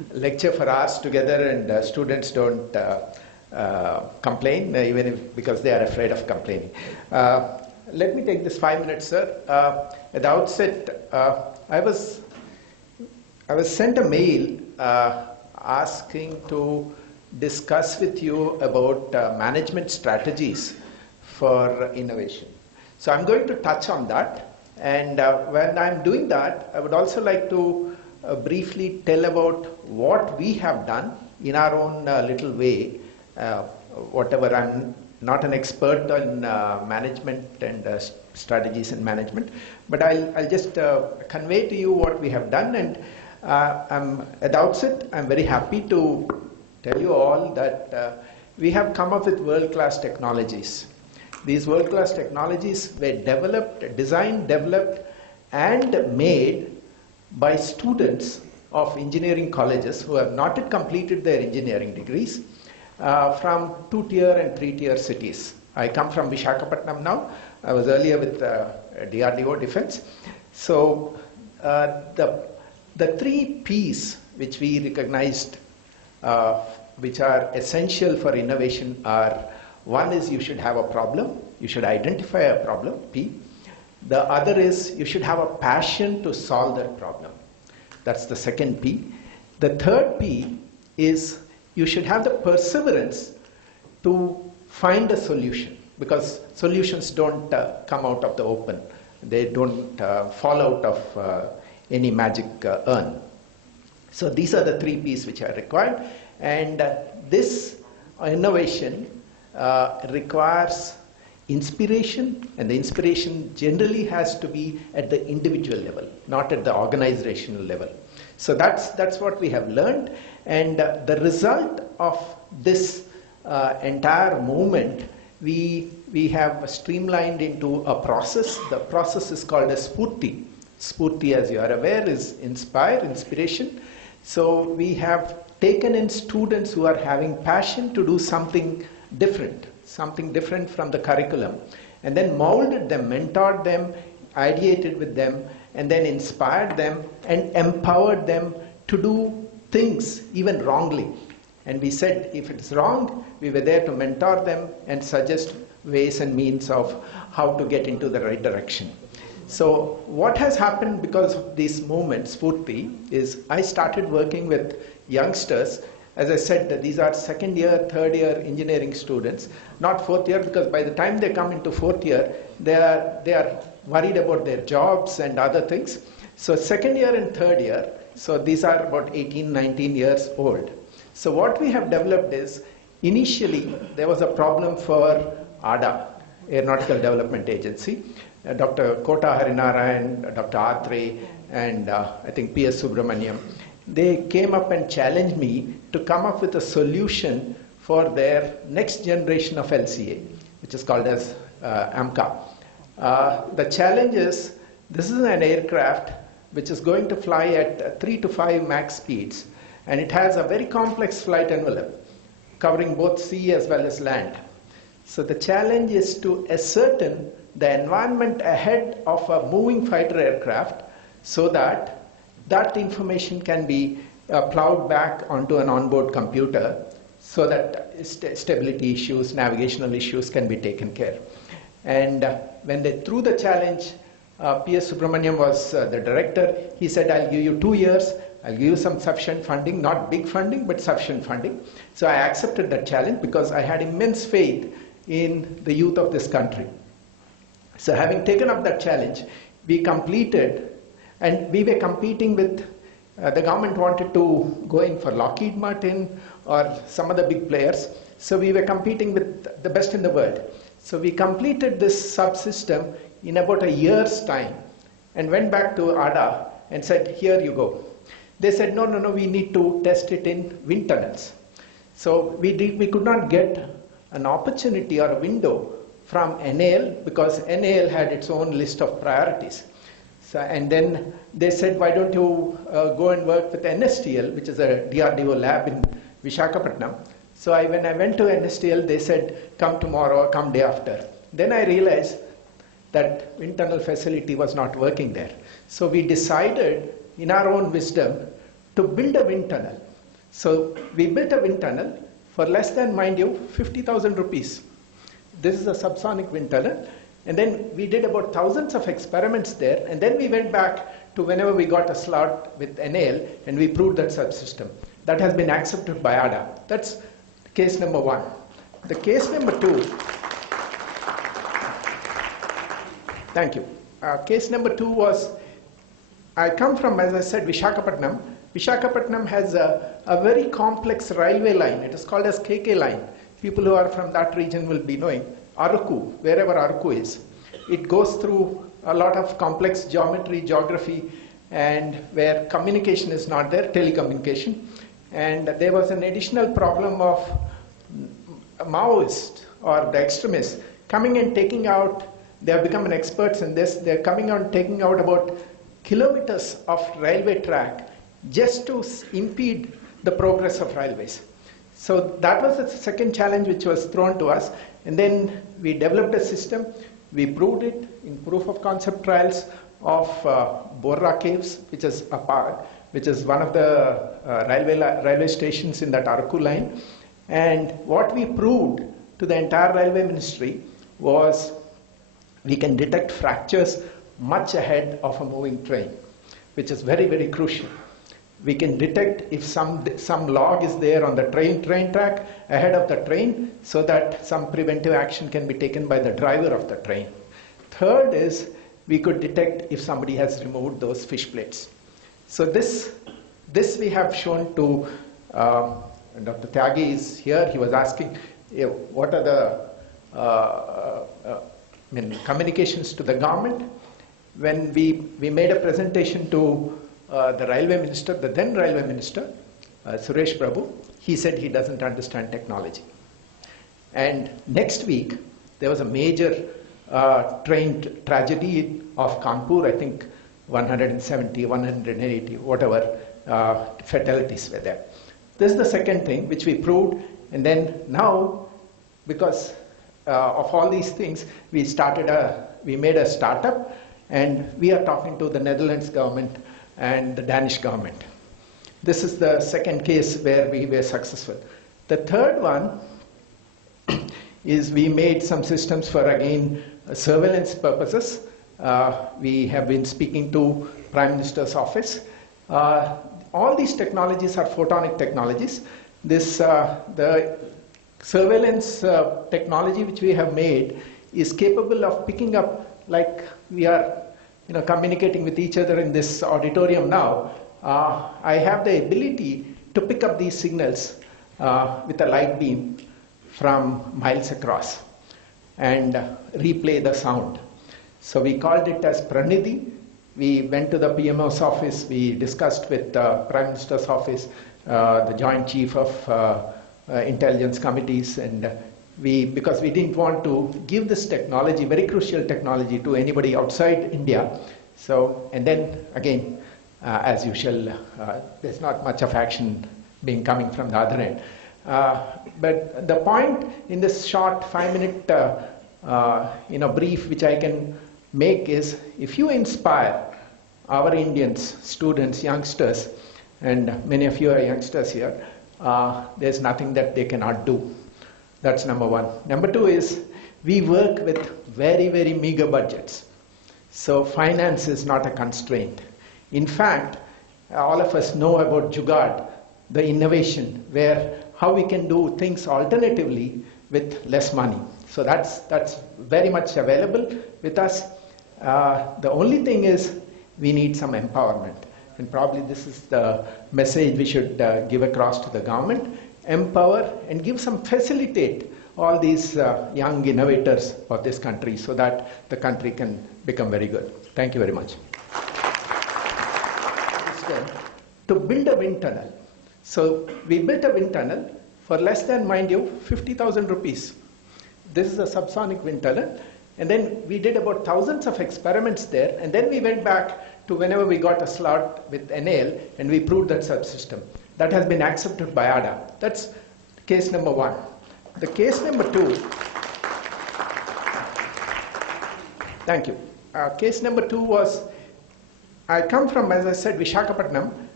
lecture for hours together and students don't complain, even if, because they are afraid of complaining. Let me take this 5 minutes, sir. At the outset, I was sent a mail asking to discuss with you about management strategies for innovation. So I'm going to touch on that, and when I'm doing that, I would also like to briefly tell about what we have done in our own little way. Whatever, I'm not an expert on management and strategies and management, but I'll just convey to you what we have done. And at the outset, I'm very happy to tell you all that we have come up with world-class technologies. These world-class technologies were developed, designed, developed, and made by students of engineering colleges who have not yet completed their engineering degrees from 2-tier and 3-tier cities. I come from Visakhapatnam now. I was earlier with DRDO Defense. So the 3 Ps which we recognized which are essential for innovation are: one is you should have a problem, you should identify a problem, P. The other is you should have a passion to solve that problem. That's the second P. The third P is you should have the perseverance to find a solution, because solutions don't come out of the open. They don't fall out of any magic urn. So these are the 3 Ps which are required, and this innovation requires inspiration, and the inspiration generally has to be at the individual level, not at the organizational level. So that's what we have learned, and the result of this entire movement, we have streamlined into a process. The process is called a Spurti. Spurti, as you are aware, is inspire, inspiration. So we have taken in students who are having passion to do something different from the curriculum, and then molded them, mentored them, ideated with them, and then inspired them and empowered them to do things even wrongly. And we said if it's wrong, we were there to mentor them and suggest ways and means of how to get into the right direction. So what has happened because of these movements, Spurti, is I started working with youngsters. As I said, these are 2nd year, 3rd year engineering students, not 4th year, because by the time they come into 4th year, they are worried about their jobs and other things. So 2nd year and 3rd year, so these are about 18, 19 years old. So what we have developed is, initially there was a problem for ADA, Aeronautical Development Agency. Dr. Kota Harinarayan, Dr. Addl, and I think P.S. Subramaniam, they came up and challenged me to come up with a solution for their next generation of LCA, which is called as AMCA. The challenge is, this is an aircraft which is going to fly at 3 to 5 max speeds, and it has a very complex flight envelope covering both sea as well as land. So the challenge is to ascertain the environment ahead of a moving fighter aircraft so that that information can be plowed back onto an onboard computer so that stability issues, navigational issues can be taken care. And when they threw the challenge, P.S. Subramaniam was the director. He said, I'll give you 2 years, I'll give you some sufficient funding, not big funding, but sufficient funding. So I accepted that challenge because I had immense faith in the youth of this country. So having taken up that challenge, we completed, and we were competing with, the government wanted to go in for Lockheed Martin or some other big players. So we were competing with the best in the world. So we completed this subsystem in about a year's time and went back to ADA and said, here you go. They said, no, we need to test it in wind tunnels. So we could not get an opportunity or a window from NAL because NAL had its own list of priorities. So, and then they said, why don't you go and work with NSTL, which is a DRDO lab in Visakhapatnam. So when I went to NSTL, they said, come tomorrow or come day after. Then I realized that wind tunnel facility was not working there. So we decided, in our own wisdom, to build a wind tunnel. So we built a wind tunnel for less than, mind you, 50,000 rupees. This is a subsonic wind tunnel. And then we did about thousands of experiments there. And then we went back to whenever we got a slot with NAL and we proved that subsystem. That has been accepted by ADA. That's case number one. The case number two, thank you. Case number two was, I come from, as I said, Visakhapatnam. Visakhapatnam has a very complex railway line. It is called as KK line. People who are from that region will be knowing. Aruku, wherever Aruku is. It goes through a lot of complex geometry, geography, and where communication is not there, telecommunication. And there was an additional problem of Maoists or the extremists coming and taking out, they have become experts in this, they're coming out and taking out about kilometers of railway track just to impede the progress of railways. So that was the second challenge which was thrown to us. And then we developed a system, we proved it in proof of concept trials of Borra Caves, which is one of the railway stations in that Aruku line. And what we proved to the entire railway ministry was we can detect fractures much ahead of a moving train, which is very, very crucial. We can detect if some log is there on the train track ahead of the train so that some preventive action can be taken by the driver of the train. Third is we could detect if somebody has removed those fish plates. So this we have shown to Dr. Tyagi is here. He was asking what are the communications to the government. When we made a presentation to the railway minister, the then railway minister, Suresh Prabhu, he said he doesn't understand technology. And next week, there was a major train tragedy of Kanpur, I think 170, 180, whatever fatalities were there. This is the second thing which we proved, and then now, because of all these things, we made a startup, and we are talking to the Netherlands government and the Danish government. This is the second case where we were successful. The third one is we made some systems for, again, surveillance purposes. We have been speaking to Prime Minister's office. All these technologies are photonic technologies. The surveillance technology which we have made is capable of picking up, like we are communicating with each other in this auditorium now. I have the ability to pick up these signals with a light beam from miles across and replay the sound. So we called it as Pranidhi. We went to the PMO's office, we discussed with the Prime Minister's office, the Joint Chief of Intelligence Committees, and because we didn't want to give this technology, very crucial technology, to anybody outside India. So, and then again, as usual, there's not much of action coming from the other end. But the point in this short 5-minute brief which I can make is, if you inspire our Indians, students, youngsters, and many of you are youngsters here, there's nothing that they cannot do. That's number one. Number two is, we work with very, very meager budgets. So finance is not a constraint. In fact, all of us know about Jugaad, the innovation, how we can do things alternatively with less money. So that's very much available with us. The only thing is, we need some empowerment. And probably this is the message we should give across to the government. Empower and facilitate all these young innovators of this country so that the country can become very good. Thank you very much. To build a wind tunnel. So we built a wind tunnel for less than, mind you, 50,000 rupees. This is a subsonic wind tunnel. And then we did about thousands of experiments there. And then we went back to whenever we got a slot with NAL and we proved that subsystem. That has been accepted by ADA. That's case number one. The case number two, thank you. Case number two was, I come from, as I said, Visakhapatnam.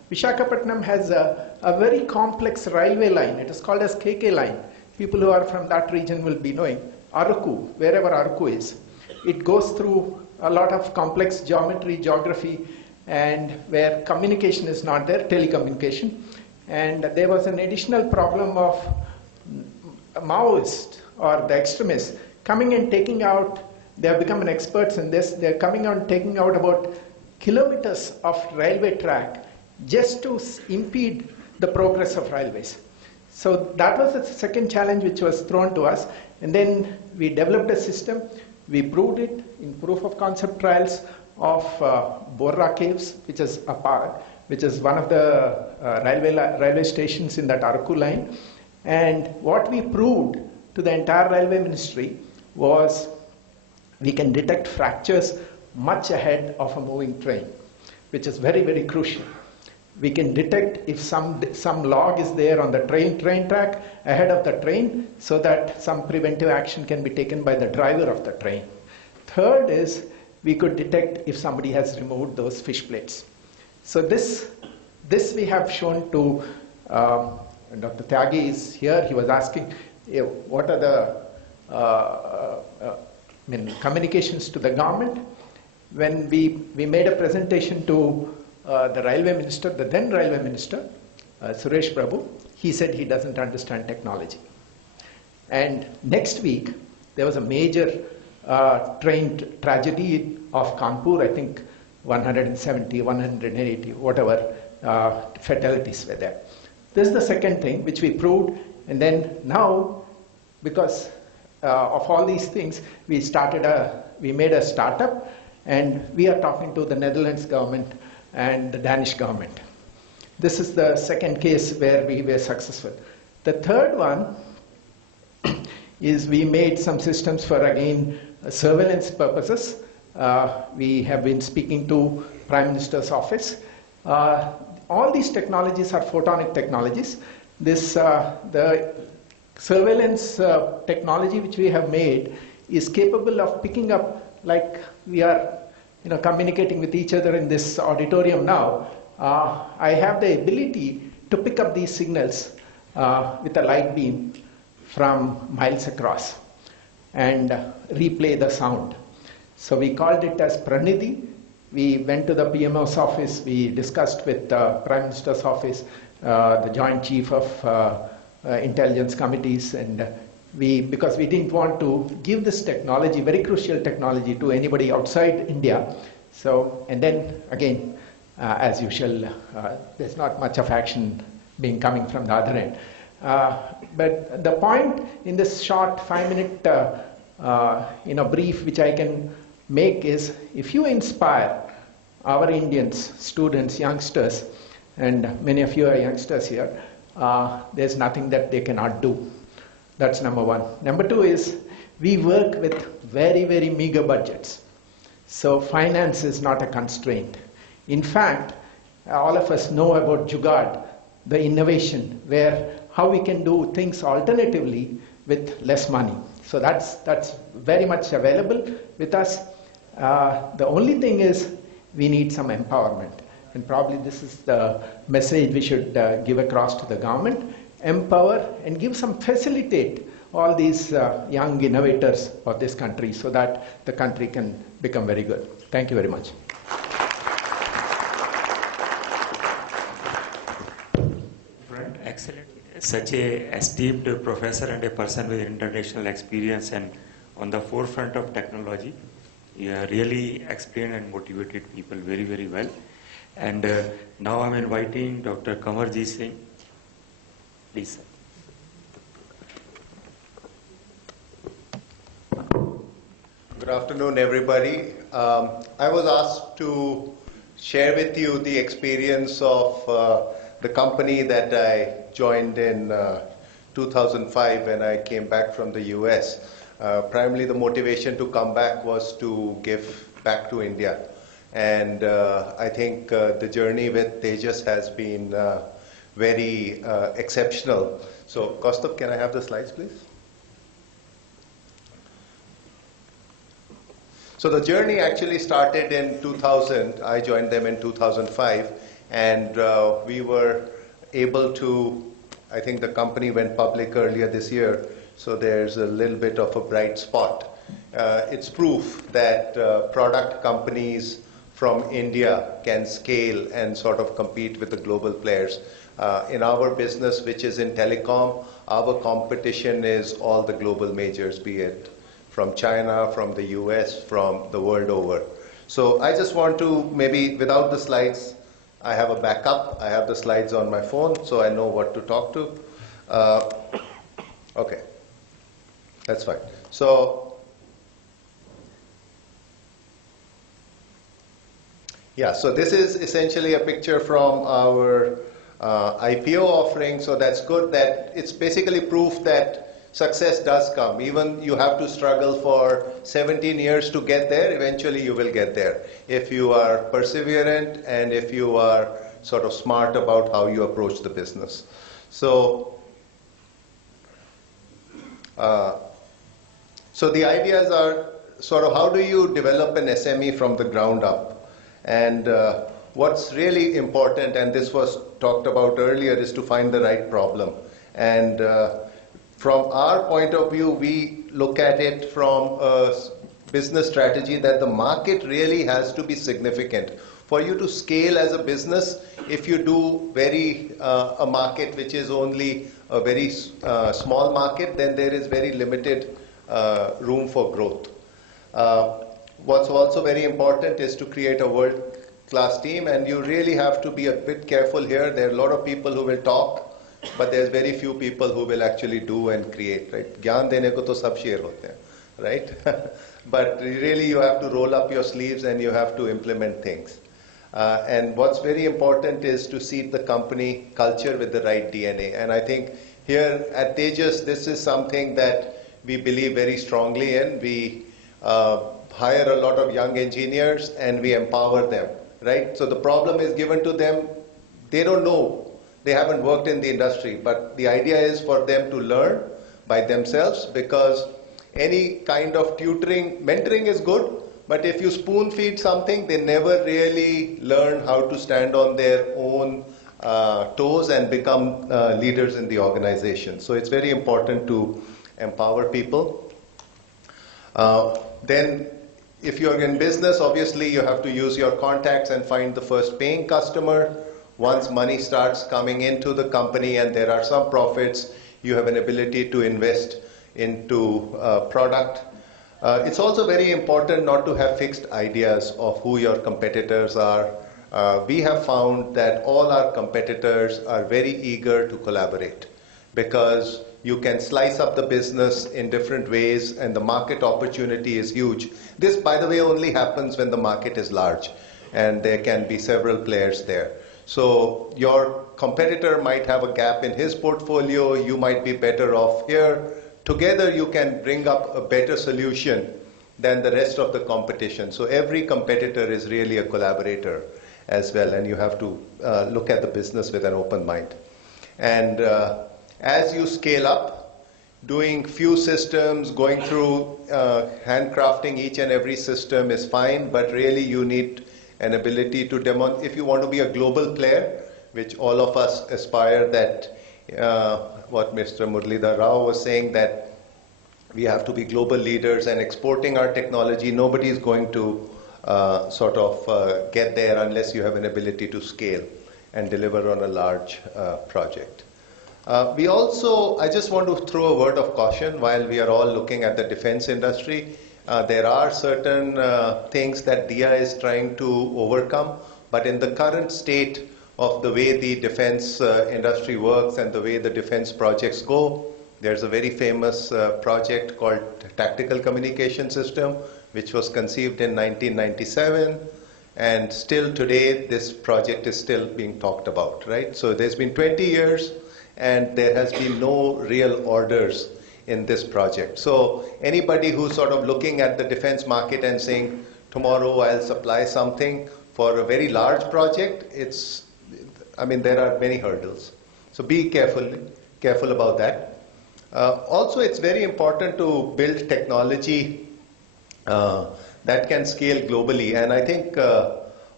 Visakhapatnam has a very complex railway line. It is called as KK line. People who are from that region will be knowing. Araku, wherever Araku is. It goes through a lot of complex geometry, geography, and where communication is not there, telecommunication. And there was an additional problem of Maoists or the extremists coming and taking out, they have become experts in this, they're coming out and taking out about kilometers of railway track just to impede the progress of railways. So that was the second challenge which was thrown to us. And then we developed a system, we proved it in proof of concept trials of Borra Caves, which is a park, which is one of the railway stations in that Araku line. And what we proved to the entire railway ministry was we can detect fractures much ahead of a moving train, which is very, very crucial. We can detect if some log is there on the train track ahead of the train so that some preventive action can be taken by the driver of the train. Third is we could detect if somebody has removed those fish plates. So this we have shown to Dr. Tyagi is here. He was asking what are the communications to the government. When we made a presentation to the railway minister, the then railway minister, Suresh Prabhu, he said he doesn't understand technology. And next week, there was a major train tragedy of Kanpur, I think 170, 180, whatever fatalities were there. This is the second thing which we proved, and then now, because of all these things, we made a startup, and we are talking to the Netherlands government and the Danish government. This is the second case where we were successful. The third one is we made some systems for, again, surveillance purposes. We have been speaking to Prime Minister's office. All these technologies are photonic technologies. The surveillance technology which we have made is capable of picking up, like we are communicating with each other in this auditorium now. I have the ability to pick up these signals with a light beam from miles across and replay the sound. So we called it as Pranidhi. We went to the PMO's office, we discussed with the Prime Minister's office, the Joint Chief of Intelligence Committees, and because we didn't want to give this technology, very crucial technology, to anybody outside India. So, and then again, as usual, there's not much of action coming from the other end. But the point in this short 5-minute brief which I can make is, if you inspire our Indians, students, youngsters, and many of you are youngsters here, there's nothing that they cannot do. That's number one. Number two is, we work with very, very meager budgets. So finance is not a constraint. In fact, all of us know about Jugaad, the innovation, how we can do things alternatively with less money. So that's very much available with us. The only thing is, we need some empowerment. And probably this is the message we should give across to the government. Empower and facilitate all these young innovators of this country so that the country can become very good. Thank you very much. Excellent. Such a esteemed professor and a person with international experience and on the forefront of technology. You really explained and motivated people very, very well. And now I'm inviting Dr. Kanwarjit Singh. Please, sir. Good afternoon, everybody. I was asked to share with you the experience of the company that I joined in 2005 when I came back from the US. Primarily the motivation to come back was to give back to India. And I think the journey with Tejas has been very exceptional. So, Kaustav, can I have the slides, please? So the journey actually started in 2000. I joined them in 2005. And we were able to, I think the company went public earlier this year, so there's a little bit of a bright spot. It's proof that product companies from India can scale and sort of compete with the global players. In our business, which is in telecom, our competition is all the global majors, be it from China, from the US, from the world over. So I just want to, maybe without the slides, I have a backup. I have the slides on my phone, so I know what to talk to. Okay, that's fine. So, yeah, so this is essentially a picture from our IPO offering, so that's good. That it's basically proof that success does come. Even you have to struggle for 17 years to get there, eventually you will get there. If you are perseverant and if you are sort of smart about how you approach the business. So, so the ideas are sort of how do you develop an SME from the ground up? And what's really important, and this was talked about earlier, is to find the right problem. And from our point of view, we look at it from a business strategy that the market really has to be significant. For you to scale as a business, if you do a market which is only a very small market, then there is very limited room for growth. What's also very important is to create a world-class team, and you really have to be a bit careful here. There are a lot of people who will talk, but there's very few people who will actually do and create, right? Gyan dene ko to sab sher hote hain, right? But really you have to roll up your sleeves and you have to implement things. And what's very important is to seed the company culture with the right DNA. And I think here at Tejas, this is something that we believe very strongly in. We hire a lot of young engineers and we empower them, right? So the problem is given to them, they don't know. They haven't worked in the industry, but the idea is for them to learn by themselves, because any kind of tutoring, mentoring is good, but if you spoon feed something, they never really learn how to stand on their own toes and become leaders in the organization. So it's very important to empower people. Then if you're in business, obviously you have to use your contacts and find the first paying customer. Once money starts coming into the company and there are some profits, you have an ability to invest into product. It's also very important not to have fixed ideas of who your competitors are. We have found that all our competitors are very eager to collaborate because you can slice up the business in different ways and the market opportunity is huge. This, by the way, only happens when the market is large and there can be several players there. So your competitor might have a gap in his portfolio, you might be better off here. Together you can bring up a better solution than the rest of the competition. So every competitor is really a collaborator as well, and you have to look at the business with an open mind. And as you scale up, doing few systems, going through handcrafting each and every system is fine, but really you need an ability to demonstrate. If you want to be a global player, which all of us aspire, that what Mr. Muralidhar Rao was saying, that we have to be global leaders and exporting our technology, nobody is going to sort of get there unless you have an ability to scale and deliver on a large project. We also, I just want to throw a word of caution while we are all looking at the defense industry. There are certain things that DIIA is trying to overcome, but in the current state of the way the defense industry works and the way the defense projects go, there's a very famous project called Tactical Communication System, which was conceived in 1997, and still today this project is still being talked about, right? So there's been 20 years and there has been no real orders in this project. So anybody who's sort of looking at the defense market and saying, tomorrow I'll supply something for a very large project, there are many hurdles. So be careful about that. Also, it's very important to build technology that can scale globally. And I think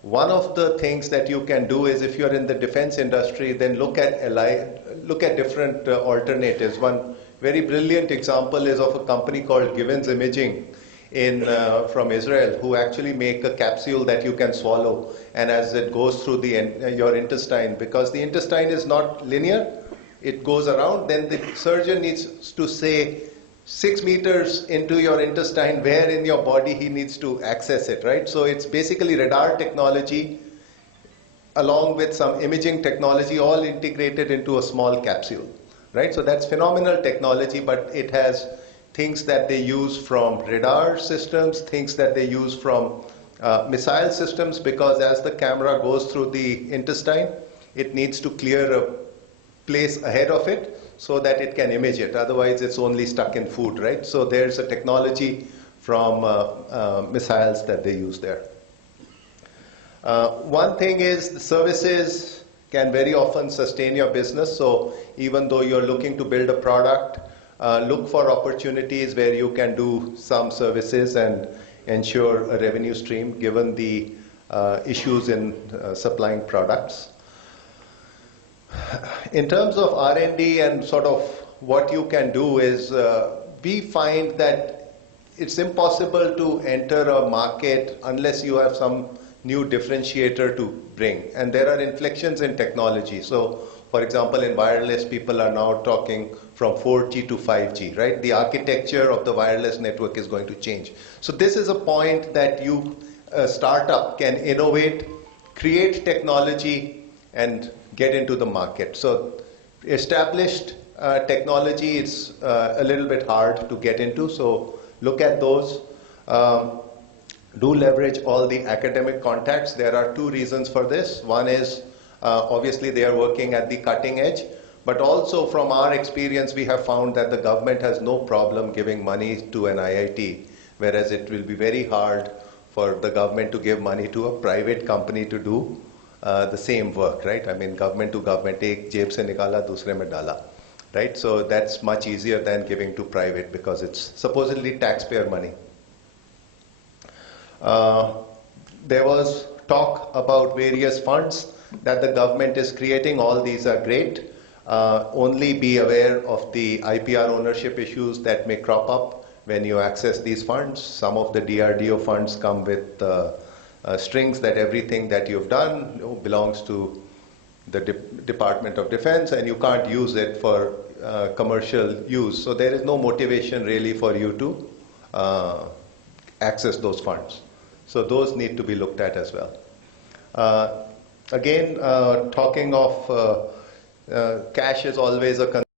one of the things that you can do is, if you're in the defense industry, then look at different alternatives. One very brilliant example is of a company called Givens Imaging from Israel, who actually make a capsule that you can swallow, and as it goes through your intestine, because the intestine is not linear, it goes around, then the surgeon needs to say 6 meters into your intestine where in your body he needs to access it, right? So it's basically radar technology along with some imaging technology, all integrated into a small capsule, right? So that's phenomenal technology, but it has things that they use from radar systems, things that they use from missile systems, because as the camera goes through the intestine, it needs to clear a place ahead of it so that it can image it. Otherwise, it's only stuck in food, right? So there's a technology from missiles that they use there. One thing is the services can very often sustain your business. So even though you're looking to build a product, look for opportunities where you can do some services and ensure a revenue stream given the issues in supplying products. In terms of R&D and sort of what you can do is, we find that it's impossible to enter a market unless you have some new differentiator to bring. And there are inflections in technology. So, for example, in wireless, people are now talking from 4G to 5G, right? The architecture of the wireless network is going to change. So this is a point that you, a startup, can innovate, create technology, and get into the market. So established technology is a little bit hard to get into, so look at those. Do leverage all the academic contacts. There are two reasons for this. One is obviously they are working at the cutting edge, but also from our experience we have found that the government has no problem giving money to an IIT, whereas it will be very hard for the government to give money to a private company to do the same work, right? I mean, government to government, ek jeb se nikala, dusre mein dala, right? So that's much easier than giving to private because it's supposedly taxpayer money. There was talk about various funds that the government is creating. All these are great. Only be aware of the IPR ownership issues that may crop up when you access these funds. Some of the DRDO funds come with strings that everything that you've done belongs to the Department of Defense and you can't use it for commercial use. So there is no motivation really for you to access those funds. So those need to be looked at as well. Again, talking of cash is always a concern.